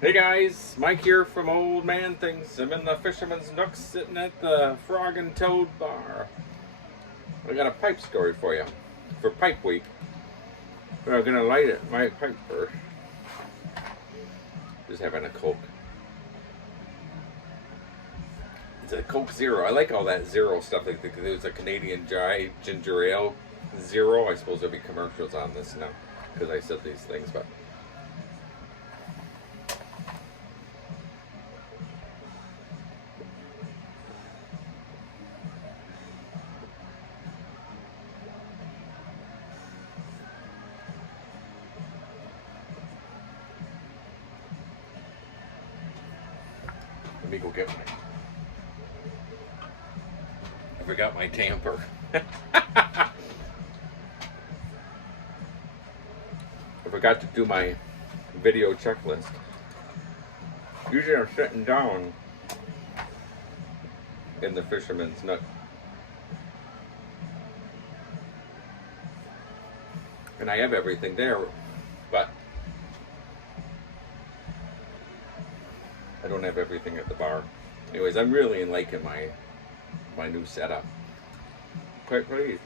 Hey guys, Mike here from Old Man Things. I'm in the Fisherman's Nook sitting at the Frog and Toad Bar. I got a pipe story for you for Pipe Week. But I'm gonna light it, my pipe first. Just having a Coke. It's a Coke Zero. I like all that Zero stuff. Like there's a Canadian Dry Ginger Ale Zero. I suppose there'll be commercials on this now because I said these things, but. Let me go get I forgot my tamper. I forgot to do my video checklist. Usually I'm sitting down in the Fisherman's Nook. And I have everything there, but I don't have everything at the bar. Anyways, I'm really liking my new setup. Quite pleased.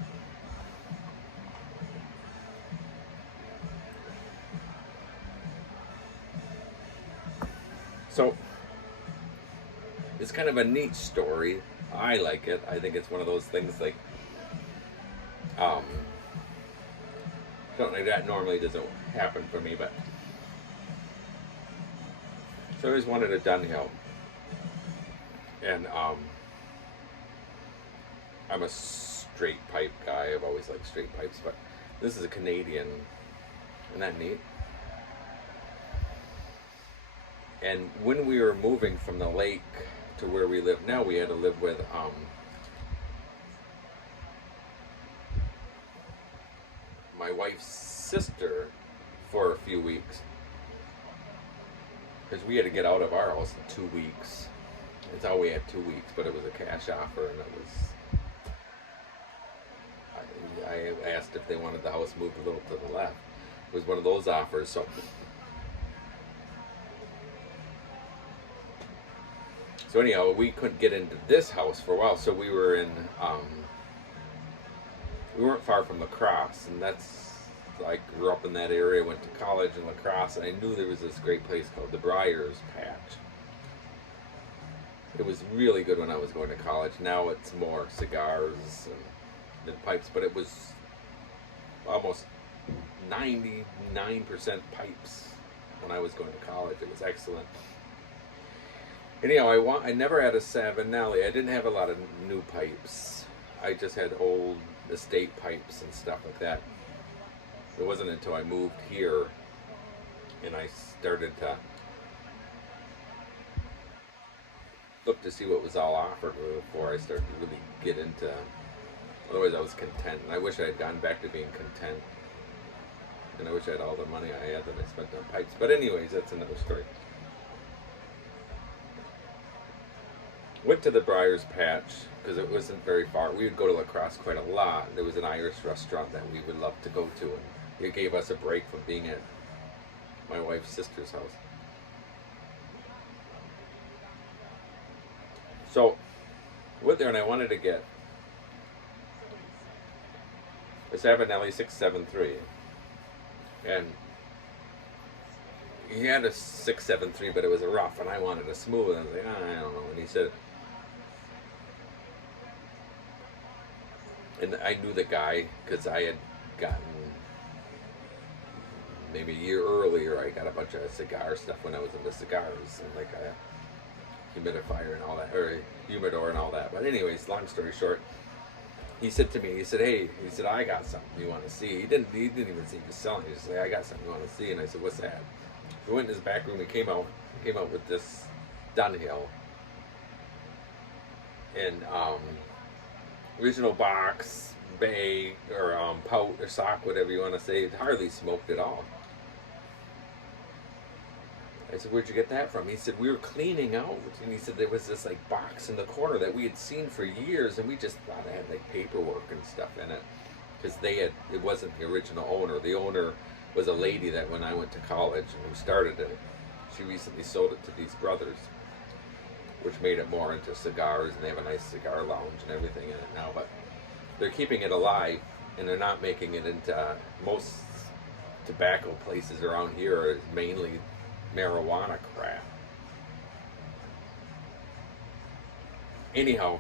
So it's kind of a neat story. I like it. I think it's one of those things like something like that normally doesn't happen for me, but so I always wanted a Dunhill. And I'm a straight pipe guy. I've always liked straight pipes, but this is a Canadian. Isn't that neat? And when we were moving from the lake to where we live now, we had to live with my wife's sister for a few weeks because we had to get out of our house in 2 weeks. It's all we had, 2 weeks, but it was a cash offer, and it was. I asked if they wanted the house moved a little to the left. It was one of those offers, so. So anyhow, we couldn't get into this house for a while, so we were in. We weren't far from La Crosse, and I grew up in that area, went to college in La Crosse, and I knew there was this great place called the Briar's Patch. It was really good when I was going to college. Now it's more cigars than pipes, but it was almost 99% pipes when I was going to college. It was excellent. Anyhow, I never had a Savinelli. I didn't have a lot of new pipes. I just had old estate pipes and stuff like that. It wasn't until I moved here and I started to look to see what was all offered before I started to really get into. Otherwise, I was content, and I wish I had gone back to being content. And I wish I had all the money I had that I spent on pipes. But anyways, that's another story. Went to the Briar's Patch because it wasn't very far. We would go to La Crosse quite a lot. There was an Irish restaurant that we would love to go to, and it gave us a break from being at my wife's sister's house. So, I went there and I wanted to get a Savinelli 673. And he had a 673, but it was a rough, and I wanted a smooth. And I was like, I don't know. And he said, and I knew the guy because I had gotten, maybe a year earlier, I got a bunch of cigar stuff when I was into cigars, and like a humidifier and all that, or a humidor and all that. But anyways, long story short, he said to me, he said, hey, he said, I got something you want to see. He didn't even see me selling. He just said, I got something you want to see. And I said, what's that? We went in his back room. He came out with this Dunhill, and original box, bag, or pout or sock, whatever you want to say. It hardly smoked at all. I said, where'd you get that from? He said, we were cleaning out. And he said, there was this like box in the corner that we had seen for years, and we just thought it had like paperwork and stuff in it. Because it wasn't the original owner. The owner was a lady that when I went to college and who started it, She recently sold it to these brothers, which made it more into cigars, and they have a nice cigar lounge and everything in it now. But they're keeping it alive, and they're not making it into most tobacco places around here is mainly marijuana crap. Anyhow,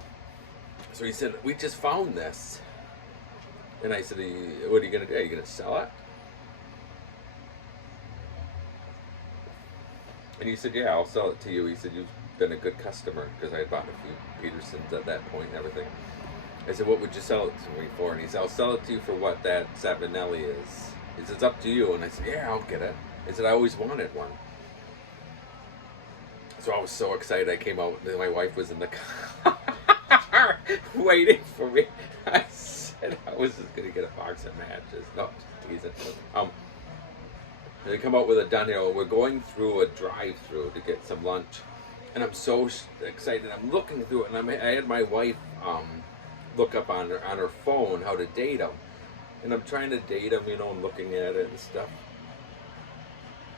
so he said, we just found this. And I said, what are you going to do? Are you going to sell it? And he said, yeah, I'll sell it to you. He said, you've been a good customer, because I had bought a few Petersons at that point and everything. I said, what would you sell it to me for? And he said, I'll sell it to you for what that Savinelli is. He said, it's up to you. And I said, yeah, I'll get it. I said, I always wanted one. So I was so excited. I came out, and my wife was in the car waiting for me. I said I was just going to get a box of matches. No, just teasing. They come out with a Dunhill. We're going through a drive-through to get some lunch. And I'm so excited. I'm looking through it, and I had my wife look up on her phone how to date them. And I'm trying to date them, you know, I'm looking at it and stuff.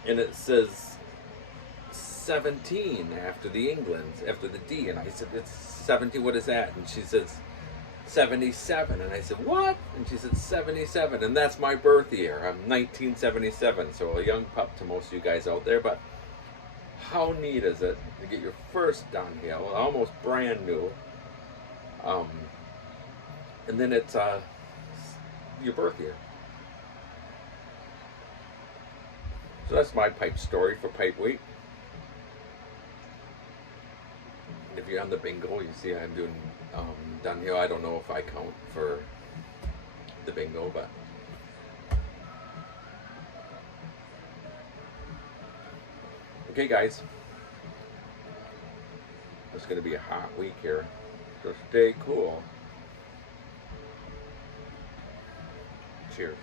And it says 17 after the England, after the D. And I said, it's 17, what is that? And she says, 77. And I said, what? And she said, 77. And that's my birth year. I'm 1977. So a young pup to most of you guys out there. But how neat is it to get your first Dunhill, almost brand new. And then it's your birth year. So that's my pipe story for Pipe Week. And if you're on the bingo, you see I'm doing Dunhill. I don't know if I count for the bingo, but okay, guys. It's going to be a hot week here, so stay cool. Cheers.